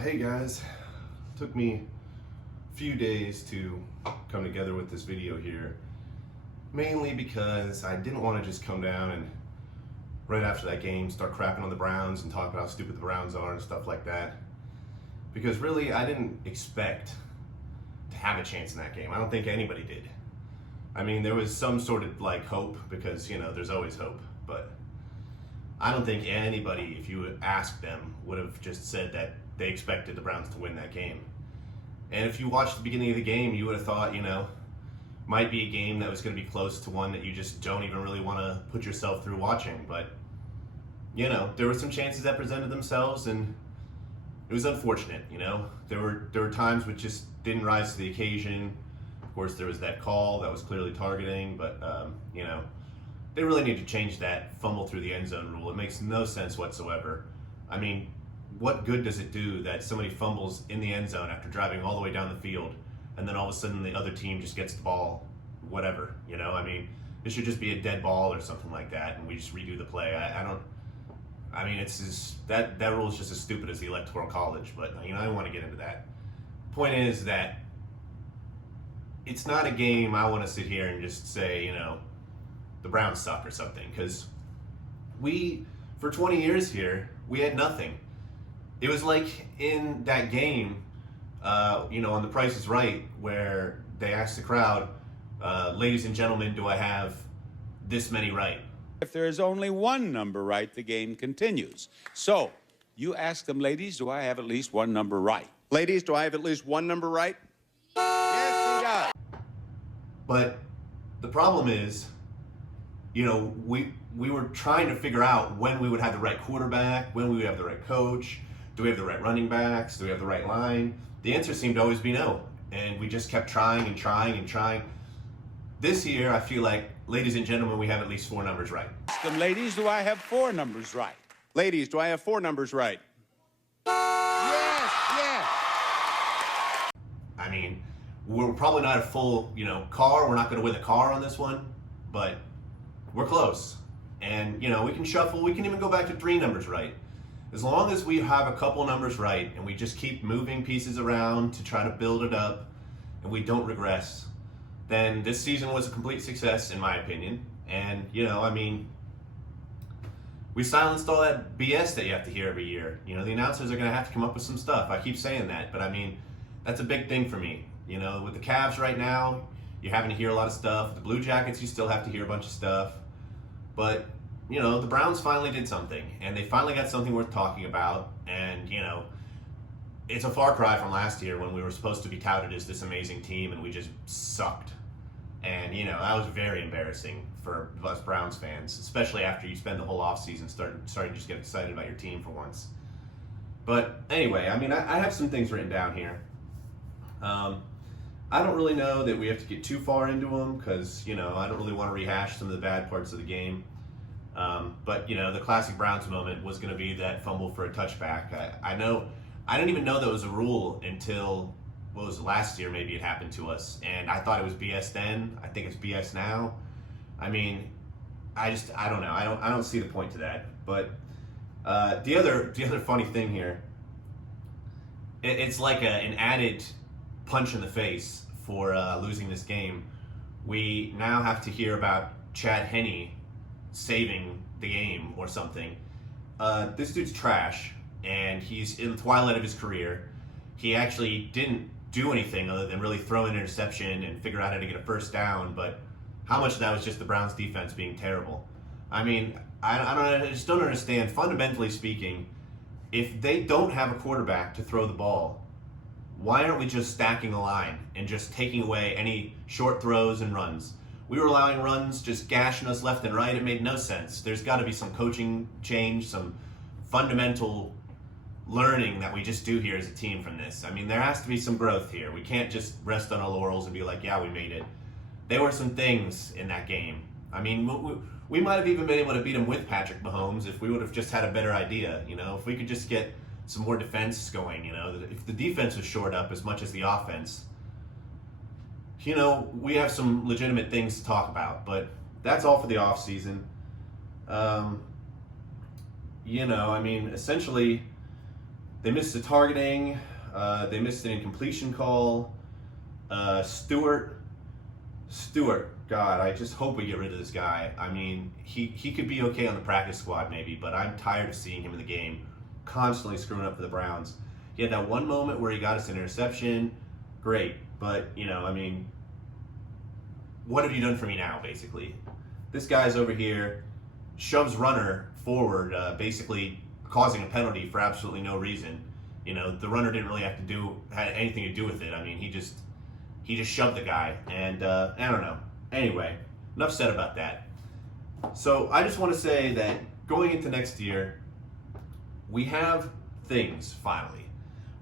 Hey guys, took me a few days to come together with this video here, mainly because I didn't want to just come down and right after that game start crapping on the Browns and talk about how stupid the Browns are and stuff like that, because really I didn't expect to have a chance in that game. I don't think anybody did. I mean, there was some sort of like hope because, you know, there's always hope, but I don't think anybody, if you asked them, would have just said that they expected the Browns to win that game. And if you watched the beginning of the game, you would have thought, you know, might be a game that was going to be close to one that you just don't even really want to put yourself through watching. But, you know, there were some chances that presented themselves, and it was unfortunate, you know. There were times which just didn't rise to the occasion. Of course, there was that call that was clearly targeting, but, you know, they really need to change that fumble through the end zone rule. It makes no sense whatsoever. I mean, what good does it do that somebody fumbles in the end zone after driving all the way down the field, and then all of a sudden the other team just gets the ball, whatever, you know? I mean, it should just be a dead ball or something like that, and we just redo the play. I mean, it's just, that rule is just as stupid as the Electoral College, but, you know, I don't want to get into that. Point is that it's not a game I want to sit here and just say, you know, the Browns suck or something, because for 20 years here, we had nothing. It was like in that game, you know, on The Price is Right, where they asked the crowd, ladies and gentlemen, do I have this many right? If there is only one number right, the game continues. So, you ask them, ladies, do I have at least one number right? Ladies, do I have at least one number right? Yes, he does. But the problem is, you know, we were trying to figure out when we would have the right quarterback, when we would have the right coach, do we have the right running backs, do we have the right line? The answer seemed to always be no, and we just kept trying and trying and trying. This year, I feel like, ladies and gentlemen, we have at least 4 numbers right. Ask them, ladies, do I have 4 numbers right? Ladies, do I have 4 numbers right? Yes, yes. I mean, we're probably not a full, you know, car. We're not going to win the car on this one, but we're close. And, you know, we can shuffle. We can even go back to 3 numbers right. As long as we have a couple numbers right and we just keep moving pieces around to try to build it up and we don't regress, then this season was a complete success, in my opinion. And, you know, I mean, we silenced all that BS that you have to hear every year. You know, the announcers are going to have to come up with some stuff. I keep saying that, but I mean, that's a big thing for me. You know, with the Cavs right now, you're having to hear a lot of stuff. The Blue Jackets, you still have to hear a bunch of stuff. But, you know, the Browns finally did something, and they finally got something worth talking about. And, you know, it's a far cry from last year when we were supposed to be touted as this amazing team and we just sucked. And, you know, that was very embarrassing for us Browns fans, especially after you spend the whole offseason starting to just get excited about your team for once. But anyway, I mean, I have some things written down here. I don't really know that we have to get too far into them because, you know, I don't really want to rehash some of the bad parts of the game. But, you know, the classic Browns moment was going to be that fumble for a touchback. I didn't even know that was a rule until, what was it, last year maybe it happened to us. And I thought it was BS then. I think it's BS now. I mean, I don't know. I don't see the point to that. But the other funny thing here, it's like an added punch in the face for losing this game. We now have to hear about Chad Henne saving the game or something. This dude's trash, and he's in the twilight of his career. He actually didn't do anything other than really throw an interception and figure out how to get a first down, but how much of that was just the Browns defense being terrible? I mean, I just don't understand. Fundamentally speaking, if they don't have a quarterback to throw the ball, why aren't we just stacking the line and just taking away any short throws and runs? We were allowing runs, just gashing us left and right. It made no sense. There's got to be some coaching change, some fundamental learning that we just do here as a team from this. I mean, there has to be some growth here. We can't just rest on our laurels and be like, yeah, we made it. There were some things in that game. I mean, we might have even been able to beat them with Patrick Mahomes if we would have just had a better idea. You know, if we could just get some more defense going, you know, if the defense was shored up as much as the offense, you know, we have some legitimate things to talk about. But that's all for the offseason. You know, I mean, essentially, They missed the targeting. They missed an incompletion call. Stewart, God, I just hope we get rid of this guy. I mean, he could be okay on the practice squad maybe, but I'm tired of seeing him in the game, constantly screwing up for the Browns. He had that one moment where he got us an interception, great, but, you know, I mean, what have you done for me now, basically? This guy's over here, shoves runner forward, basically causing a penalty for absolutely no reason. You know, the runner didn't really have had anything to do with it. I mean, he just shoved the guy, and I don't know. Anyway, enough said about that. So I just want to say that going into next year, we have things, finally.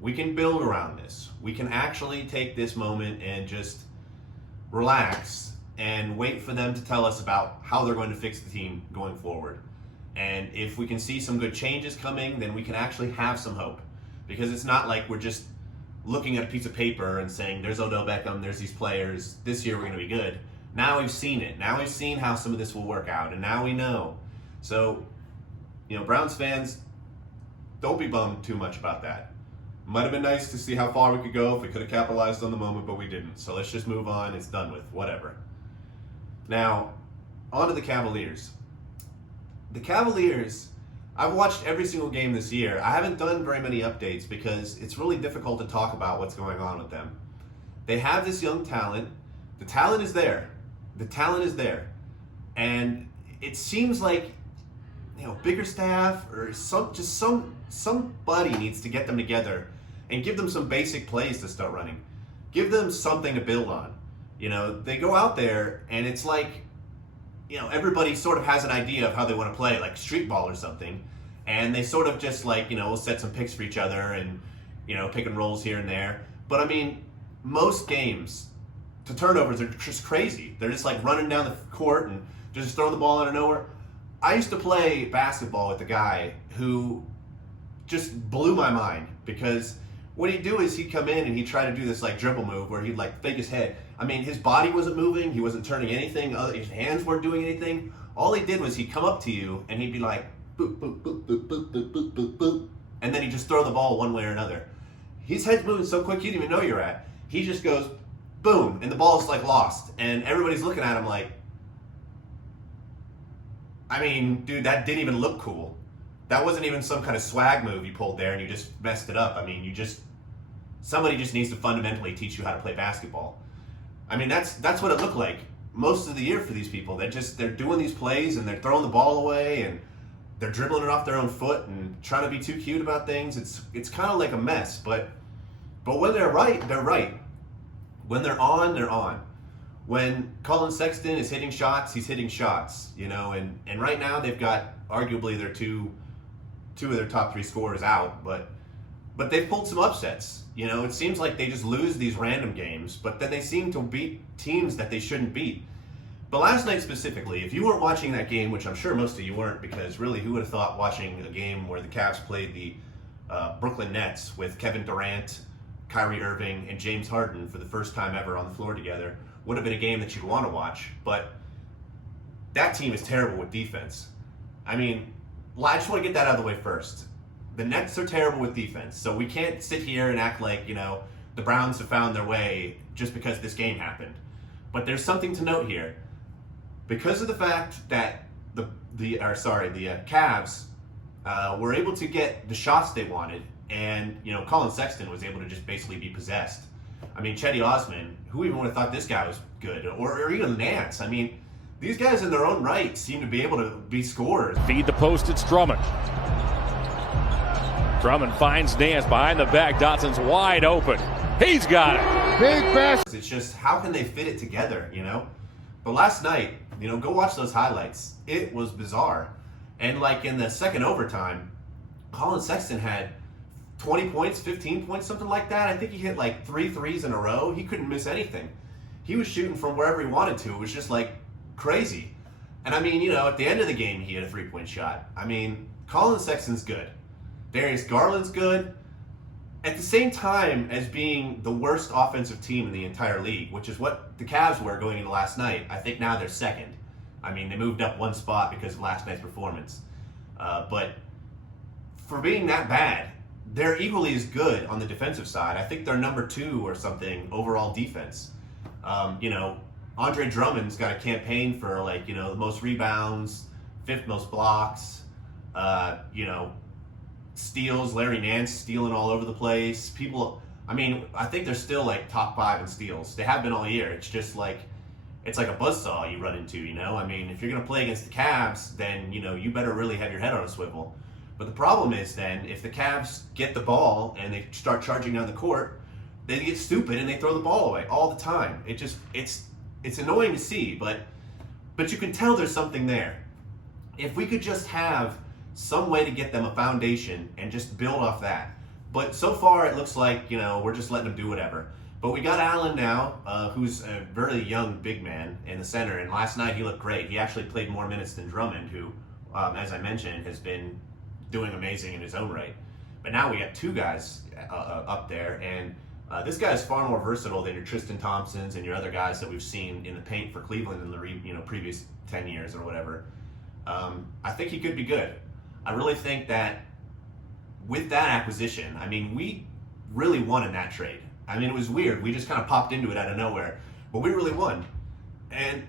We can build around this. We can actually take this moment and just relax and wait for them to tell us about how they're going to fix the team going forward. And if we can see some good changes coming, then we can actually have some hope. Because it's not like we're just looking at a piece of paper and saying, there's Odell Beckham, there's these players, this year we're going to be good. Now we've seen it. Now we've seen how some of this will work out, and now we know. So, you know, Browns fans, don't be bummed too much about that. Might have been nice to see how far we could go if we could have capitalized on the moment, but we didn't. So let's just move on. It's done with. Whatever. Now, on to the Cavaliers. The Cavaliers, I've watched every single game this year. I haven't done very many updates because it's really difficult to talk about what's going on with them. They have this young talent. The talent is there. The talent is there. And it seems like, you know, Biggerstaff or somebody needs to get them together and give them some basic plays to start running. Give them something to build on. You know, they go out there and it's like, you know, everybody sort of has an idea of how they want to play, like street ball or something. And they sort of just like, you know, will set some picks for each other and, you know, pick and rolls here and there. But I mean, most games, the turnovers are just crazy. They're just like running down the court and just throwing the ball out of nowhere. I used to play basketball with a guy who just blew my mind because what he'd do is he'd come in and he'd try to do this like dribble move where he'd like fake his head. I mean, his body wasn't moving. He wasn't turning anything. His hands weren't doing anything. All he did was he'd come up to you and he'd be like, boop, boop, boop, boop, boop, boop, boop, boop, boop. And then he'd just throw the ball one way or another. His head's moving so quick you didn't even know you're at. He just goes, boom, and the ball's like lost. And everybody's looking at him like, I mean, dude, that didn't even look cool. That wasn't even some kind of swag move you pulled there and you just messed it up. I mean, somebody just needs to fundamentally teach you how to play basketball. I mean, that's what it looked like most of the year for these people. They're doing these plays and they're throwing the ball away and they're dribbling it off their own foot and trying to be too cute about things. It's kind of like a mess, but when they're right, they're right. When they're on, they're on. When Colin Sexton is hitting shots, he's hitting shots, you know, and right now they've got arguably their two of their top three scorers out, but they've pulled some upsets. You know, it seems like they just lose these random games, but then they seem to beat teams that they shouldn't beat. But last night specifically, if you weren't watching that game, which I'm sure most of you weren't, because really who would have thought watching a game where the Cavs played the Brooklyn Nets with Kevin Durant, Kyrie Irving, and James Harden for the first time ever on the floor together would have been a game that you'd want to watch. But that team is terrible with defense. I mean, I just want to get that out of the way first. The Nets are terrible with defense, so we can't sit here and act like, you know, the Browns have found their way just because this game happened. But there's something to note here. Because of the fact that the Cavs were able to get the shots they wanted, and, you know, Colin Sexton was able to just basically be possessed. I mean, Chetty Osman, who even would have thought this guy was good? Or even Nance. I mean, these guys in their own right seem to be able to be scorers. Feed the post, it's Drummond. Drummond finds Nance behind the back. Dotson's wide open. He's got it. Big pass. It's just, how can they fit it together, you know? But last night, you know, go watch those highlights. It was bizarre. And like in the second overtime, Colin Sexton had 20 points, 15 points, something like that. I think he hit like 3 threes in a row. He couldn't miss anything. He was shooting from wherever he wanted to. It was just like crazy. And I mean, you know, at the end of the game, he had a 3-point shot. I mean, Colin Sexton's good. Darius Garland's good. At the same time as being the worst offensive team in the entire league, which is what the Cavs were going into last night, I think now they're second. I mean, they moved up one spot because of last night's performance. But for being that bad, they're equally as good on the defensive side. I think they're number 2 or something overall defense. You know, Andre Drummond's got a campaign for like, you know, the most rebounds, 5th most blocks, you know, steals. Larry Nance stealing all over the place. People, I mean, I think they're still like top 5 in steals. They have been all year. It's just like, it's like a buzzsaw you run into, you know? I mean, if you're going to play against the Cavs, then, you know, you better really have your head on a swivel. But the problem is then, if the Cavs get the ball and they start charging down the court, they get stupid and they throw the ball away all the time. It just, it's annoying to see, but you can tell there's something there. If we could just have some way to get them a foundation and just build off that. But so far it looks like, you know, we're just letting them do whatever. But we got Allen now, who's a very young big man in the center, and last night he looked great. He actually played more minutes than Drummond, who, as I mentioned, has been doing amazing in his own right. But now we got 2 guys up there, and this guy is far more versatile than your Tristan Thompsons and your other guys that we've seen in the paint for Cleveland in the previous 10 years or whatever. I think he could be good. I really think that with that acquisition, I mean, we really won in that trade. I mean, it was weird. We just kind of popped into it out of nowhere, but we really won. And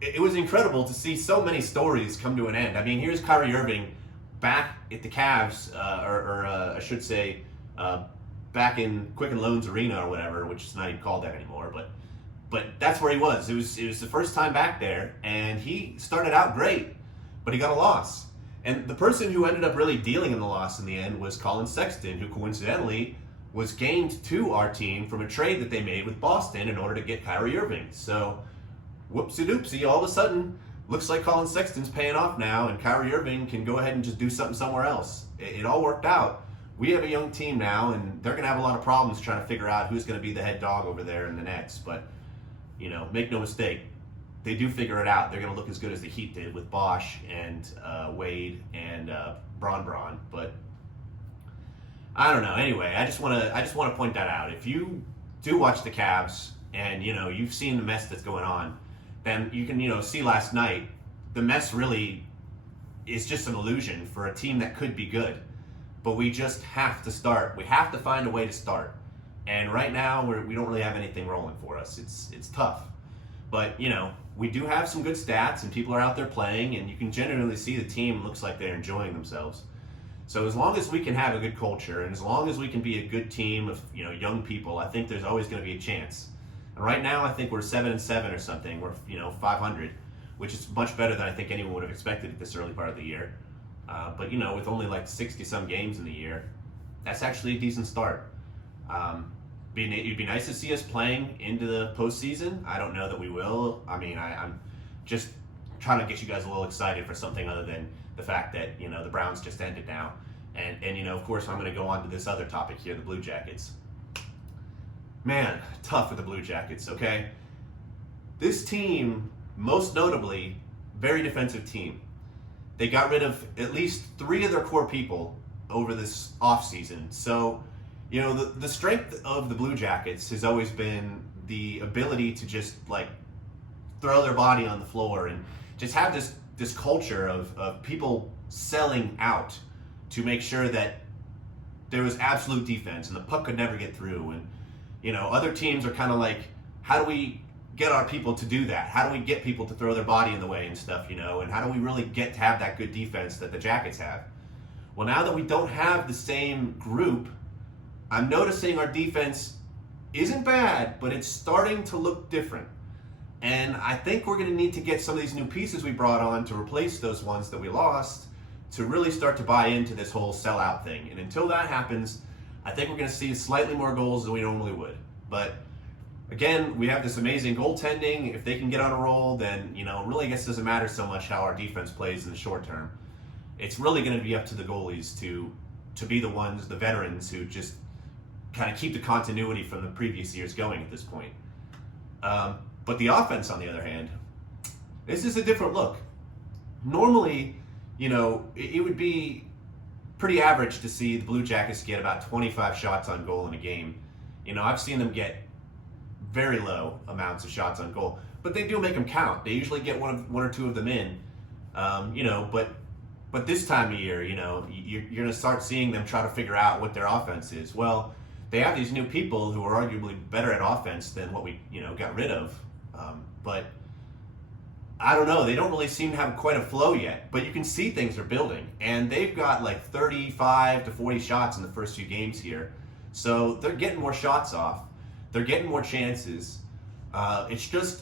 it was incredible to see so many stories come to an end. I mean, here's Kyrie Irving back at the Cavs, I should say, back in Quicken Loans Arena or whatever, which is not even called that anymore, but that's where he was. It was the first time back there, and he started out great, but he got a loss. And the person who ended up really dealing in the loss in the end was Colin Sexton, who coincidentally was gained to our team from a trade that they made with Boston in order to get Kyrie Irving. So, whoopsie-doopsie, all of a sudden, looks like Colin Sexton's paying off now, and Kyrie Irving can go ahead and just do something somewhere else. It all worked out. We have a young team now, and they're going to have a lot of problems trying to figure out who's going to be the head dog over there in the Nets. But, you know, make no mistake, they do figure it out. They're going to look as good as the Heat did with Bosh and Wade and Bron. But I don't know. Anyway, I just want to point that out. If you do watch the Cavs and, you know, you've seen the mess that's going on, then you can, you know, see last night the mess really is just an illusion for a team that could be good. But we just have to start. We have to find a way to start. And right now we don't really have anything rolling for us. It's tough. But, you know, we do have some good stats and people are out there playing, and you can generally see the team looks like they're enjoying themselves. So as long as we can have a good culture and as long as we can be a good team of, you know, young people, I think there's always going to be a chance. And right now I think we're 7-7 or something. We're, you know, 500, which is much better than I think anyone would have expected at this early part of the year. But, you know, with only like 60-some games in the year, that's actually a decent start. It'd be nice to see us playing into the postseason. I don't know that we will. I mean, I'm just trying to get you guys a little excited for something other than the fact that, you know, the Browns just ended now. And you know, of course, I'm going to go on to this other topic here, the Blue Jackets. Man, tough for the Blue Jackets, okay? This team, most notably, very defensive team. They got rid of at least 3 of their core people over this offseason. So, you know, the strength of the Blue Jackets has always been the ability to just, like, throw their body on the floor and just have this culture of people selling out to make sure that there was absolute defense and the puck could never get through. And, you know, other teams are kind of like, how do we get our people to do that? How do we get people to throw their body in the way and stuff, you know? And how do we really get to have that good defense that the Jackets have? Well, now that we don't have the same group, I'm noticing our defense isn't bad, but it's starting to look different. And I think we're going to need to get some of these new pieces we brought on to replace those ones that we lost to really start to buy into this whole sellout thing. And until that happens, I think we're going to see slightly more goals than we normally would. But again, we have this amazing goaltending. If they can get on a roll, then, you know, really I guess it doesn't matter so much how our defense plays in the short term. It's really going to be up to the goalies to be the ones, the veterans, who just kind of keep the continuity from the previous years going at this point. But the offense, on the other hand, this is a different look. Normally, you know, it would be pretty average to see the Blue Jackets get about 25 shots on goal in a game. You know, I've seen them get very low amounts of shots on goal, but they do make them count. They usually get one or two of them in. You know, but But this time of year, you're going to start seeing them try to figure out what their offense is. Well, they have these new people who are arguably better at offense than what we, got rid of. But I don't know. They don't really seem to have quite a flow yet. But you can see things are building. And they've got like 35 to 40 shots in the first few games here. So they're getting more shots off. They're getting more chances. It's just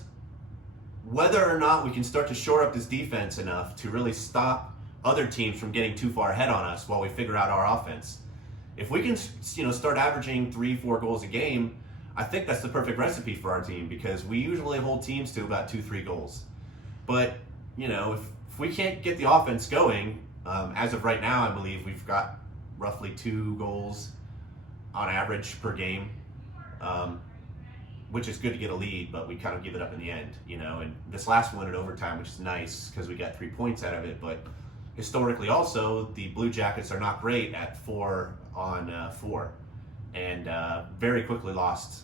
whether or not we can start to shore up this defense enough to really stop other teams from getting too far ahead on us while we figure out our offense. If we can, start averaging 3-4 goals a game, I think that's the perfect recipe for our team, because we usually hold teams to about 2-3 goals. But, if we can't get the offense going, as of right now, I believe we've got roughly 2 goals on average per game, which is good to get a lead, but we kind of give it up in the end, and this last one in overtime, which is nice because we got 3 points out of it. But historically also, the Blue Jackets are not great at 4-on-4, and very quickly lost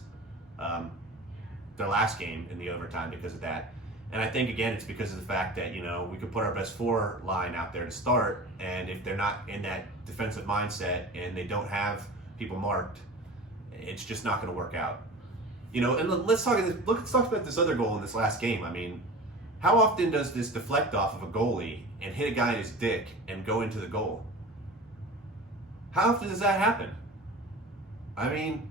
their last game in the overtime because of that. And I think, again, it's because of the fact that, we could put our best 4 line out there to start, and if they're not in that defensive mindset and they don't have people marked, it's just not going to work out. And let's talk about this other goal in this last game. I mean, how often does this deflect off of a goalie and hit a guy in his dick and go into the goal? How often does that happen? I mean,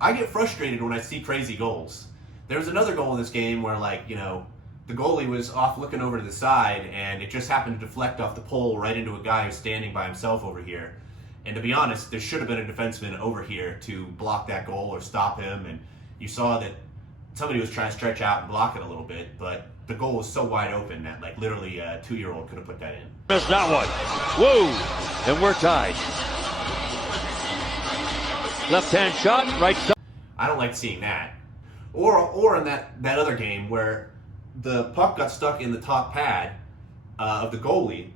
I get frustrated when I see crazy goals. There was another goal in this game where, the goalie was off looking over to the side, and it just happened to deflect off the pole right into a guy who's standing by himself over here. And to be honest, there should have been a defenseman over here to block that goal or stop him. And you saw that somebody was trying to stretch out and block it a little bit, but the goal was so wide open that, literally a 2-year-old could have put that in. Missed that one. Whoa! And we're tied. Left-hand shot, right side. I don't like seeing that. Or in that other game where the puck got stuck in the top pad of the goalie,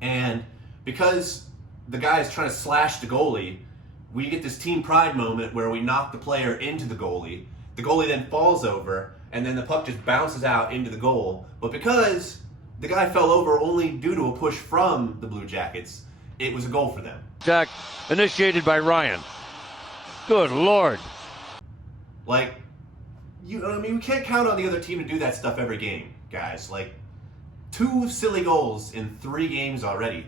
and because the guy is trying to slash the goalie, we get this team pride moment where we knock the player into the goalie. The goalie then falls over, and then the puck just bounces out into the goal. But because the guy fell over only due to a push from the Blue Jackets, it was a goal for them. Attack initiated by Ryan. Good Lord. We can't count on the other team to do that stuff every game, guys. 2 silly goals in 3 games already.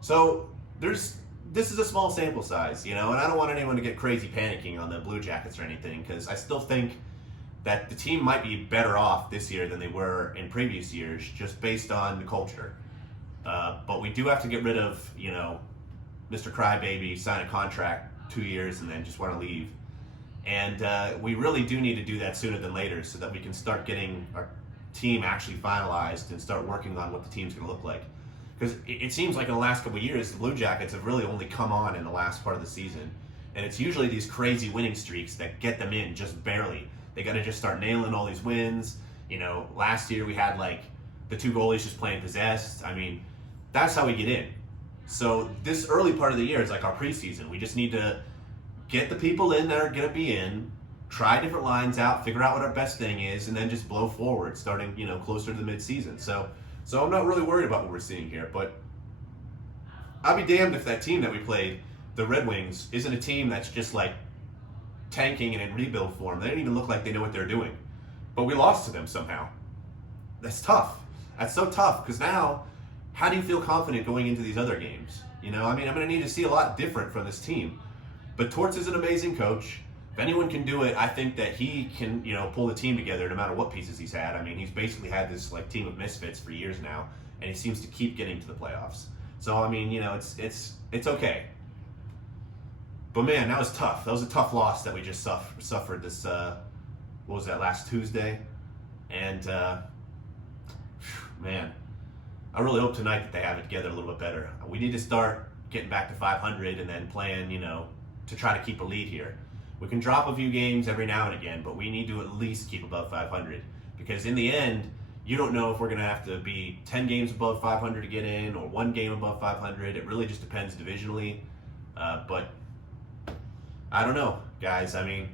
So this is a small sample size, and I don't want anyone to get crazy panicking on the Blue Jackets or anything, because I still think that the team might be better off this year than they were in previous years, just based on the culture. But we do have to get rid of, Mr. Crybaby, sign a contract 2 years and then just want to leave. And we really do need to do that sooner than later so that we can start getting our team actually finalized and start working on what the team's going to look like. Because it seems like in the last couple of years, the Blue Jackets have really only come on in the last part of the season. And it's usually these crazy winning streaks that get them in just barely. They got to just start nailing all these wins. Last year we had the 2 goalies just playing possessed. I mean, that's how we get in. So this early part of the year is like our preseason. We just need to get the people in that are going to be in, try different lines out, figure out what our best thing is, and then just blow forward starting, closer to the midseason. So I'm not really worried about what we're seeing here, but I'll be damned if that team that we played, the Red Wings, isn't a team that's just tanking and in rebuild form. They don't even look like they know what they're doing. But we lost to them somehow. That's tough. That's so tough, because now, how do you feel confident going into these other games? I'm going to need to see a lot different from this team. But Torts is an amazing coach. If anyone can do it, I think that he can, pull the team together no matter what pieces he's had. I mean, he's basically had this team of misfits for years now, and he seems to keep getting to the playoffs. So I mean, it's okay. But man, that was tough. That was a tough loss that we just suffered this. What was that, last Tuesday? And man, I really hope tonight that they have it together a little bit better. We need to start getting back to 500 and then playing, to try to keep a lead here. We can drop a few games every now and again, but we need to at least keep above 500, because in the end, you don't know if we're going to have to be 10 games above 500 to get in or 1 game above 500. It really just depends divisionally. But I don't know, guys. I mean,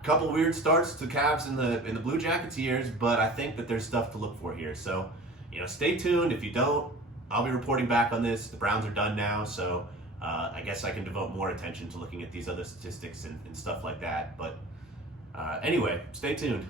a couple weird starts to Cavs in the Blue Jackets years, but I think that there's stuff to look for here. So, stay tuned. If you don't, I'll be reporting back on this. The Browns are done now, so I guess I can devote more attention to looking at these other statistics and stuff like that. But anyway, stay tuned.